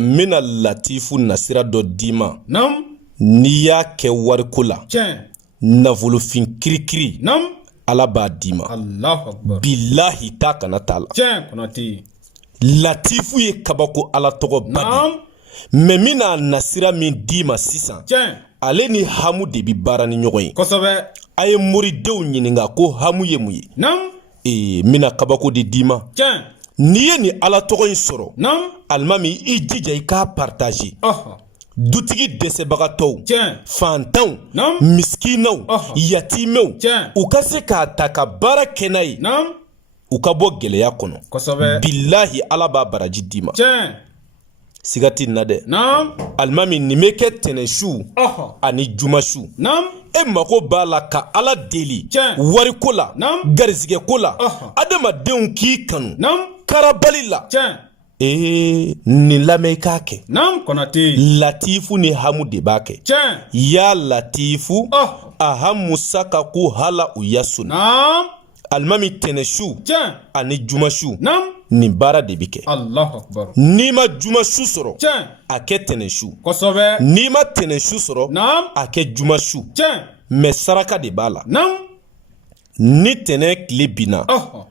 mina latifu nasira dɔ dima. Nam. N'i y'a kɛ wariko la. Tiɲɛ. Nafolofin kirikiri. Nam. Ala b'a d'i ma. Allahu akbar. Bilahi ta kana t'a la. Tiɲɛ Konate. Latifu ye kabako Ala tɔgɔ ba de. Mais mina nasira min d'i ma sisan. Tiɲɛ. Ale ni hamu de bi baara ni ɲɔgɔn ye. Kosɛbɛ. A ye moridenw ɲininka ko hamu ye mun ye. Nam. Mina kabako de d'i ma. Tiɲɛ. N'i ye ni Ala tɔgɔ in sɔrɔ. Nam. Alimami i jija i k'a partager. Dutigi dɛsɛbagatɔw. Tiɲɛ. Fantanw. Nam. Miskinaw. Yatimɛw. Tiɲɛ. U ka se k'a ta ka baara kɛ n'a ye. Nam. U ka bɔ gɛlɛya kɔnɔ. Kosɛbɛ. Bilahi Ala b'a baraji d'i ma. Tiɲɛ. Siga t'i na dɛ. Nam. Alimami nin bɛ kɛ tɛnɛnsu ani jumasu. Nam. E mako b'a la ka Ala deli. Tiɲɛ. Wariko la. Nam. Garizigɛko la. Adamadenw k'i kanu. Nam. Karabali la. Tiɲɛ. Nin lamɛn i k'a kɛ. Nam Konate. Latifu ni hamu de b'a kɛ. Tiɲɛ. Ya latifu. Ahamu sakaku hala u yasuna. Nam. Alimami tɛnɛnsu. Tiɲɛ. Ani jumasu. Nam. Nin baara de bi kɛ. Allahu akbar. N'i ma jumasu sɔrɔ. Tiɲɛ. A kɛ tɛnɛnsu. Kosɛbɛ. N'i ma tɛnɛnsu sɔrɔ. Nam. A kɛ jumasu. Tiɲɛ. Mais saraka de b'a la. Nam. Ni tɛnɛn tile binna.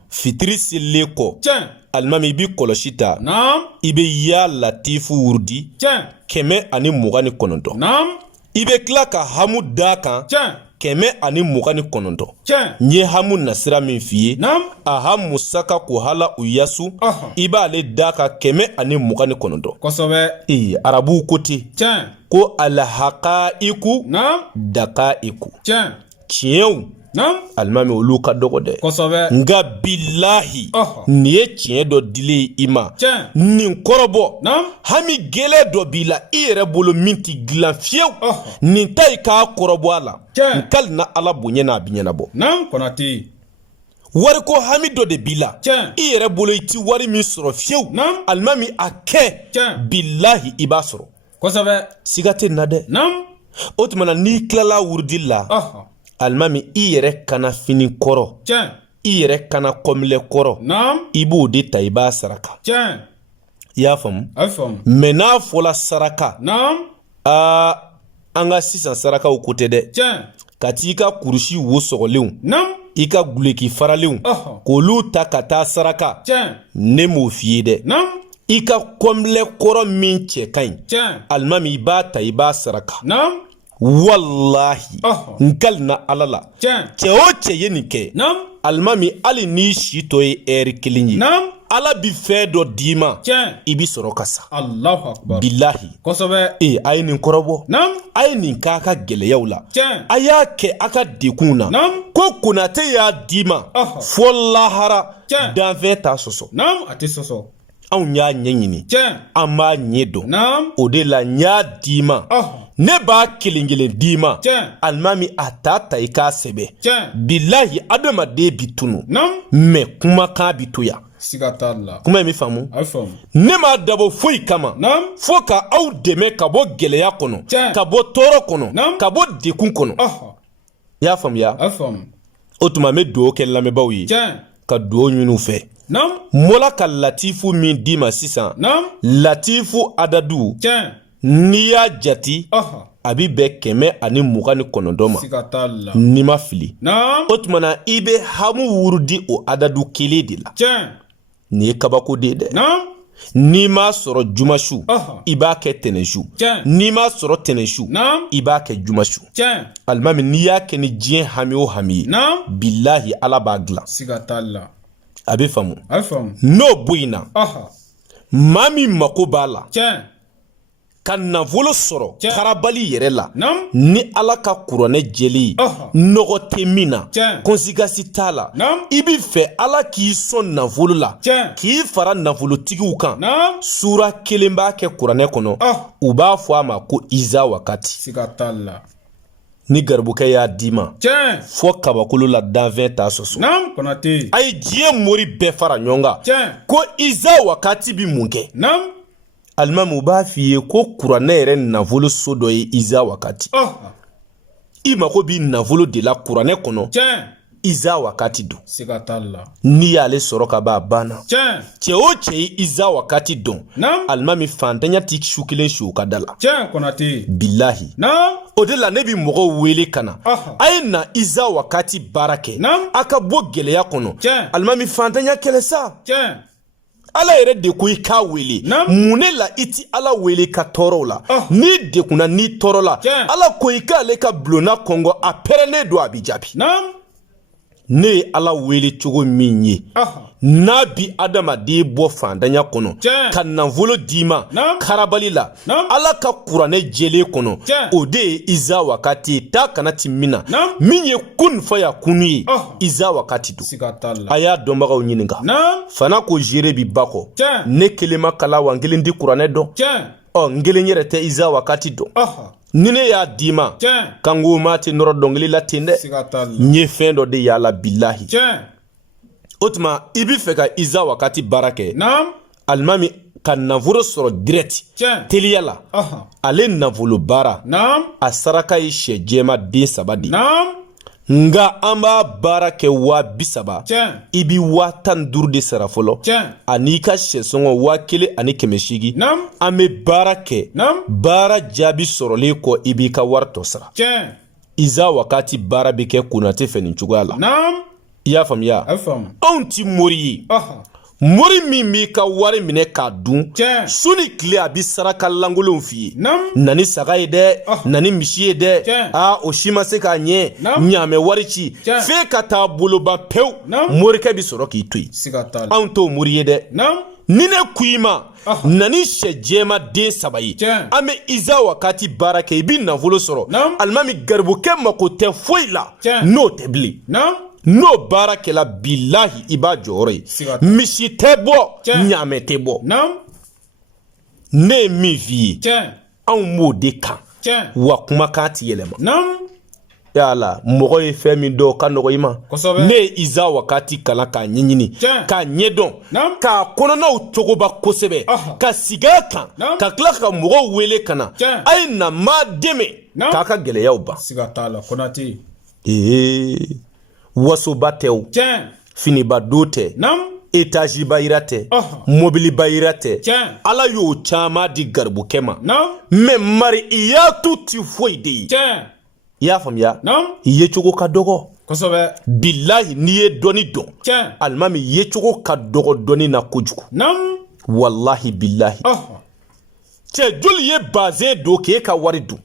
Fitiri selilen kɔ. Tiɲɛ. Alimami i bi kɔlɔsi ta. Nam. I bɛ ya latifu wurudi. Tiɲɛ. 129. Nam. I bɛ tila ka hamu d'a kan. Tiɲɛ. 129. Tiɲɛ. N ye hamu nasira min f'i ye. Nam. Ahamu saka ko hala u yasu. I b'ale d'a kan 129. Kosɛbɛ. Arabuw ko ten. Tiɲɛ. Ko alhaqaiku. Nam. Daqaiku. Tiɲɛ. Tiɲɛw. Nam. Alimami olu ka dɔgɔ dɛ. Kosɛbɛ. Nka bilahi. Nin ye tiɲɛ dɔ dilen i ma. Tiɲɛ. Nin kɔrɔbɔ. Nam. Hami gɛlɛ dɔ b'i la i yɛrɛ bolo min tɛ dilan fiyewu. Nin ta i k'a kɔrɔbɔ a la. Tiɲɛ. Nkali na Ala bonya n'a bi ɲɛnabɔ. Nam Konate. Wariko hami dɔ de b'i la. Tiɲɛ. I yɛrɛ bolo i ti wari min sɔrɔ fiyewu. Nam. Alimami a kɛ. Tiɲɛ. Bilahi i b'a sɔrɔ. Kosɛbɛ. Siga tɛ nin na dɛ. Nam. O tuma na n'i tilala wurudi la. Alimami i yɛrɛ kana fini kɔrɔ. Tiɲɛ. I yɛrɛ kana kɔmilɛ kɔrɔ. Nam. I b'o de ta i b'a saraka. Tiɲɛ. I y'a faamu. A faamu. Mais n'a fɔla saraka. Nam. An ka sisan sarakaw ko tɛ dɛ. Tiɲɛ. Ka t'i ka kurusi wo sɔgɔlenw. Nam. I ka guleki faralenw. K'olu ta ka taa saraka. Tiɲɛ. Ne m'o f'i ye dɛ. Nam. I ka kɔmilɛ kɔrɔ min cɛ ka ɲi. Tiɲɛ. Alimami i b'a ta i b'a saraka. Nam. Wallahi. Nkali na Ala la. Tiɲɛ. Cɛ o cɛ ye nin kɛ. Nam. Alimami hali n'i si tɔ ye ɛri kelen ye. Nam. Ala bi fɛn dɔ d'i ma. Tiɲɛ. I bi sɔrɔ ka sa. Allahu akbar. Bilahi. Kosɛbɛ. A ye nin kɔrɔbɔ. Nam. A ye nin k'a ka gɛlɛyaw la. Tiɲɛ. A y'a kɛ a ka dekun na. Nam. Ko Konate y'a d'i ma. Fɔ lahara. Tiɲɛ. Danfɛn t'a sɔsɔ. Nam. A tɛ sɔsɔ. Anw y'a ɲɛɲini. Tiɲɛ. An b'a ɲɛ dɔn. Nam. O de la n y'a d'i ma. Ne b'a kelen kelen d'i ma. Tiɲɛ. Alimami a t'a ta i k'a sɛbɛ. Tiɲɛ. Bilahi adamaden bi tunu. Nam. Mais kumakan bi to yan. Siga t'a la. Kuma in mi faamu. A faamu. Ne m'a dabɔ foyi kama. Nam. Fo ka aw dɛmɛ ka bɔ gɛlɛya kɔnɔ. Tiɲɛ. Ka bɔ tɔɔrɔ kɔnɔ. Nam. Ka bɔ dekun kɔnɔ. I y'a faamuya. A faamu. O tuma n bɛ dugawu kɛ lamɛnbaaw ye. Tiɲɛ. Ka dugawu ɲini u fɛ. Nam. Mola ka latifu min d'i ma sisan. Nam. Latifu adadu. Tiɲɛ. N'i y'a jati. A bi bɛn 129 ma. Siga t'a la. N'i ma fili. Nam. O tuma na i bɛ hamu wurudi o adadu kelen de la. Tiɲɛ. Nin ye kabako de ye dɛ. Nam. N'i m'a sɔrɔ jumasu. I b'a kɛ tɛnɛnsu. Tiɲɛ. N'i m'a sɔrɔ tɛnɛnsu. Nam. I b'a kɛ jumasu. Tiɲɛ. Alimami n'i y'a kɛ ni diɲɛ hami o hami ye. Nam. Bilahi Ala b'a dilan. Siga t'a la. A bɛ faamu. A faamu. N'o bɔ yen na. Maa min mako b'a la. Tiɲɛ. Ka nafolo sɔrɔ karabali yɛrɛ la. Nam. Ni Ala ka kuranɛ jɛli nɔgɔ tɛ min na. Tiɲɛ. Conséquence t'a la. Nam. I bi fɛ Ala k'i sɔn nafolo la. Tiɲɛ. K'i fara nafolotigiw kan. Nam. Sura kelen b'a kɛ kuranɛ kɔnɔ. U b'a fɔ a ma ko Iza wakati. Siga t'a la. Ni garibukɛ y'a d'i ma. Tiɲɛ. Fɔ kabakolo la danfɛn t'a sɔsɔ. Nam Konate. A ye diɲɛ mori bɛɛ fara ɲɔgɔn kan. Tiɲɛ. Ko Iza wakati bi mun kɛ. Nam. Alimami u b'a f'i ye ko kuranɛ yɛrɛ nafolo so dɔ ye Iza wakati. I mako b'i nafolo de la kuranɛ kɔnɔ. Tiɲɛ. iza wakati don. Siga t'a la. N'i y'ale sɔrɔ ka ban banna. Tiɲɛ. Cɛ o cɛ ye iza wakati don. Naam. Alimami fantanya ti su kelen su ka da la. Tiɲɛ Konate. Bilahi. Naam. O de la ne bi mɔgɔw wele ka na. A ye na iza wakati baara kɛ. Naam. A ka bɔ gɛlɛya kɔnɔ. Tiɲɛ. Alimami fantanya kɛlɛ sa. Tiɲɛ. Ala yɛrɛ de ko i k'a wele. Mun ne la i ti Ala wele ka tɔɔrɔw la. N'i dekunna n'i tɔɔrɔ la. Ala ko i k'ale ka bulonna kɔngɔ a pɛrɛnnen don a bi jaabi. Naam. Ne ye Ala wele cogo min ye. N'a bi adamaden bɔ fantanya kɔnɔ ka nafolo d'i ma karabali la Ala ka kuranɛ jɛlen kɔnɔ o de ye iza wakati ye taa kana ti min na min ye kun faya kunu ye iza wakati don. A y'a dɔnbagaw ɲininka. Fana ko gere bi ba kɔ. Ne kelen ma kala wa n kelen di kuranɛ dɔn. N kelen yɛrɛ tɛ iza wakati dɔn. Ni ne y'a d'i ma kan k'o ma tɛ nɔrɔ dɔnkili la ten dɛ. N ye fɛn dɔ de y'a la bilahi. O tuma i b'i fɛ ka iza wakati baara kɛ. Alimami ka nafolo sɔrɔ direct teliya la. Ale nafolo baara a saraka ye sɛ jɛma den 3 de. Nga an b'a baara kɛ 30,000 i bi 15 de sara fɔlɔ ani ka sɛsɔngɔ 1,880 an bɛ baara kɛ baara jaabi sɔrɔlen kɔ i b'i ka wari tɔ sara. Iza wakati baara bɛ kɛ Konate fɛ nin cogoya la. I y'a faamuya? Anw ti mori ye. Mori min b'i ka wari minɛ k'a dun su ni tile a bi saraka lankolonw f'i ye. Na ni saga ye dɛ, na ni misi ye dɛ, o si ma se k'a ɲɛ, ɲaamɛ wari ci f'e ka taa boloba pewu morikɛ bi sɔrɔ k'i to yen. Anw t'o mori ye dɛ. Ni ne ko i ma na ni sɛ jɛma den 3 ye an bɛ iza wakati baara kɛ i bi nafolo sɔrɔ alimami garibukɛ mako tɛ foyi la n'o tɛ bilen. N'o baara kɛla bilahi i b'a jɔyɔrɔ ye. Misi tɛ bɔ ɲaamɛ tɛ bɔ. Ne ye min f'i ye anw b'o de kan wa kumakan ti yɛlɛma. Yala mɔgɔ ye fɛn min dɔn ka nɔgɔ i ma. Ne ye iza wakati kalan k'a ɲɛɲini k'a ɲɛdɔn k'a kɔnɔnaw cogoba kosɛbɛ ka sigi a kan ka tila ka mɔgɔw wele ka na a ye na maa dɛmɛ k'a ka gɛlɛyaw ban. Wasoba tɛ o, finiba do tɛ, etaziba yira tɛ, mobiliba yira tɛ. Ala y'o caman di garibukɛ ma. Mais mariyatu ti foyi de ye. I y'a faamuya? I ye cogo ka dɔgɔ. Bilahi n'i ye dɔnni dɔn alimami ye cogo ka dɔgɔ dɔnni na kojugu. Wallahi bilahi. Cɛ joli ye bazɛn don k'e ka wari dun.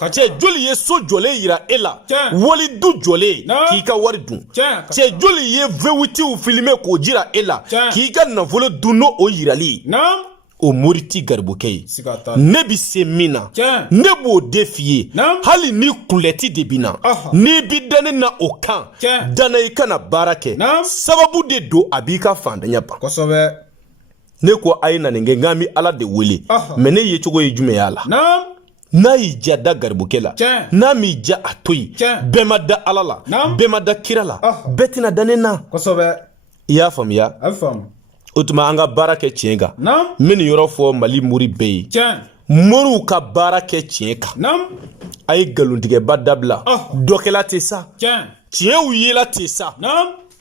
Cɛ joli ye so jɔlen yira e la wali du jɔlen k'i ka wari dun. Cɛ joli ye V8 filmé k'o jira e la k'i ka nafolo dun n'o yirali ye. O mori ti garibukɛ ye. Ne bi se min na ne b'o de f'i ye hali ni kulɛti de bi na n'i bi da ne na o kan danna i kana baara kɛ sababu de don a b'i ka fantanya ban. Ne ko a ye na nin kɛ nka mi Ala de wele mais ne ye cogo ye jumɛn y'a la. N'a y'i ja da garibukɛ la n'a m'i ja a to yen bɛɛ ma da Ala la bɛɛ ma da kira la bɛɛ tɛna da ne na. I y'a faamuya? O tuma an ka baara kɛ tiɲɛ kan n bɛ nin yɔrɔ fɔ Mali mori bɛɛ ye moriw ka baara kɛ tiɲɛ kan a ye nkalontigɛba dabila dɔkɛla tɛ sa tiɲɛw yela tɛ sa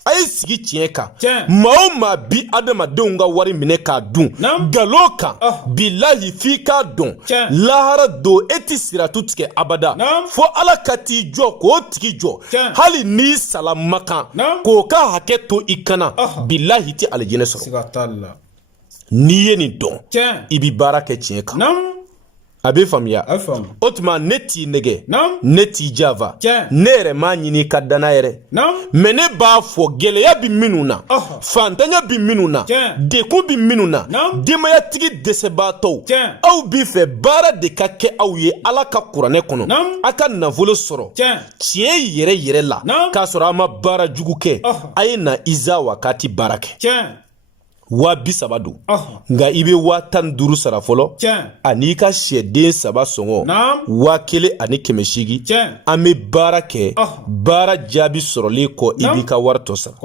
a ye sigi tiɲɛ kan maa o maa bi adamadenw ka wari minɛ k'a dun nkalon kan bilahi f'i k'a dɔn lahara don e ti siratu tigɛ abada fo Ala ka t'i jɔ k'o tigi jɔ hali n'i sala makan k'o ka hakɛ to i kana bilahi ti alijinɛ sɔrɔ. N'i ye nin dɔn i bi baara kɛ tiɲɛ kan. A bɛ faamuya? O tuma ne t'i nɛgɛ ne t'i jafa ne yɛrɛ m'a ɲini ka danna yɛrɛ mais ne b'a fɔ gɛlɛya bi minnu na fantanya bi minnu na dekun bi minnu na denbayatigi dɛsɛbaatɔw aw b'i fɛ baara de ka kɛ aw ye Ala ka kuranɛ kɔnɔ a ka nafolo sɔrɔ tiɲɛ yɛrɛ yɛrɛ la k'a sɔrɔ a ma baara jugu kɛ a ye na iza wakati baara kɛ 30,000 don nka i bɛ 15 sara fɔlɔ ani ka sɛden 3 sɔngɔ 1,880 an bɛ baara kɛ baara jaabi sɔrɔlen kɔ i b'i ka wari tɔ sara.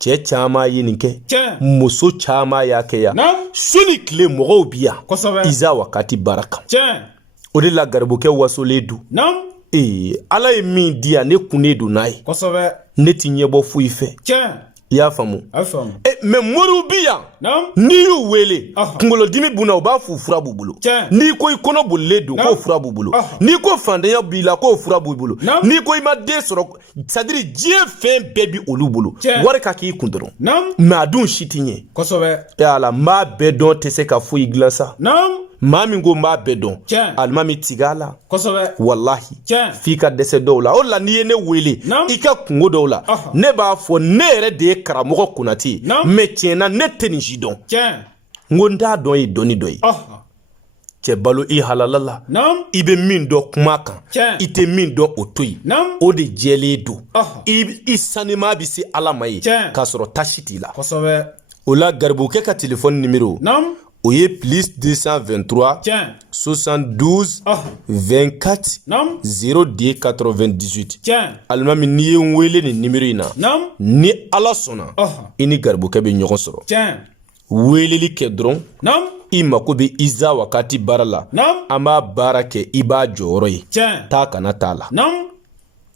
Cɛ caman ye nin kɛ muso caman y'a kɛ yan su ni tile mɔgɔw bi yan iza wakati baara kan o de la garibukɛ wasolen don ala ye min di yan ne kunne don n'a ye kosɛbɛ ne ti ɲɛbɔ foyi fɛ tiɲɛ i y'a faamu a faamu mais moriw bi yan naam n'i y'u wele kunkolodimi b'u na u b'a f'u fura b'u bolo tiɲɛ n'i ko i kɔnɔ bolilen don k'o fura b'u bolo n'i ko fantanya b'i la k'o fura b'u bolo n'i ko i ma den sɔrɔ c'est-à-dire diɲɛ fɛn bɛɛ bi olu bolo wari ka k'i kun dɔrɔn mais a dun si t'i ɲɛ kosɛbɛ ala n b'a bɛɛ dɔn tɛ se ka foyi dilan sa naam maa min ko n b'a bɛɛ dɔn tiɲɛ alimami tigɛ a la kosɛbɛ wallahi tiɲɛ f'i ka dɛsɛ dɔw la o la n'i ye ne wele i ka kungo dɔw la ne b'a fɔ ne yɛrɛ de ye karamɔgɔ Konate ye mais tiɲɛna ne tɛ nin si dɔn tiɲɛ n ko n t'a dɔn ye dɔnni dɔ ye cɛ balo i halala la i bɛ min dɔn kuma kan i tɛ min dɔn o to yen o de jɛlen don i sanima bɛ se ala ma ye k'a sɔrɔ tasi t'i la kosɛbɛ o la garibukɛ ka téléphone numéro o ye +223 72 24 02 98 alimami n'i ye n wele nin numéro in na ni ala sɔnna i ni garibukɛ bɛ ɲɔgɔn sɔrɔ weleli kɛ dɔrɔn i mako bɛ iza wakati baara la an b'a baara kɛ i b'a jɔyɔrɔ ye taa kana t'a la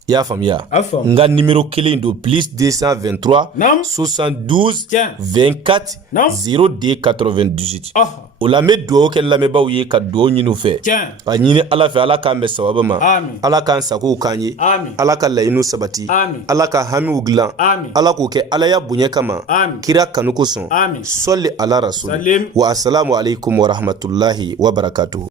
i y'a faamuya n ka numéro kelen don +223 72 24 02 98 o la n bɛ dugawu kɛ lamɛnbaaw ye ka dugawu ɲini u fɛ a ɲini ala fɛ ala k'an bɛn sababa ma ala k'an sagow k'an ye ala ka laɲiniw sabati ala ka hamiw dilan ala k'o kɛ alaya bonya kama kira kanu kosɔn sɔli ala rasul wa assalamu alaikum wa rahmatulahi wa barakatuhu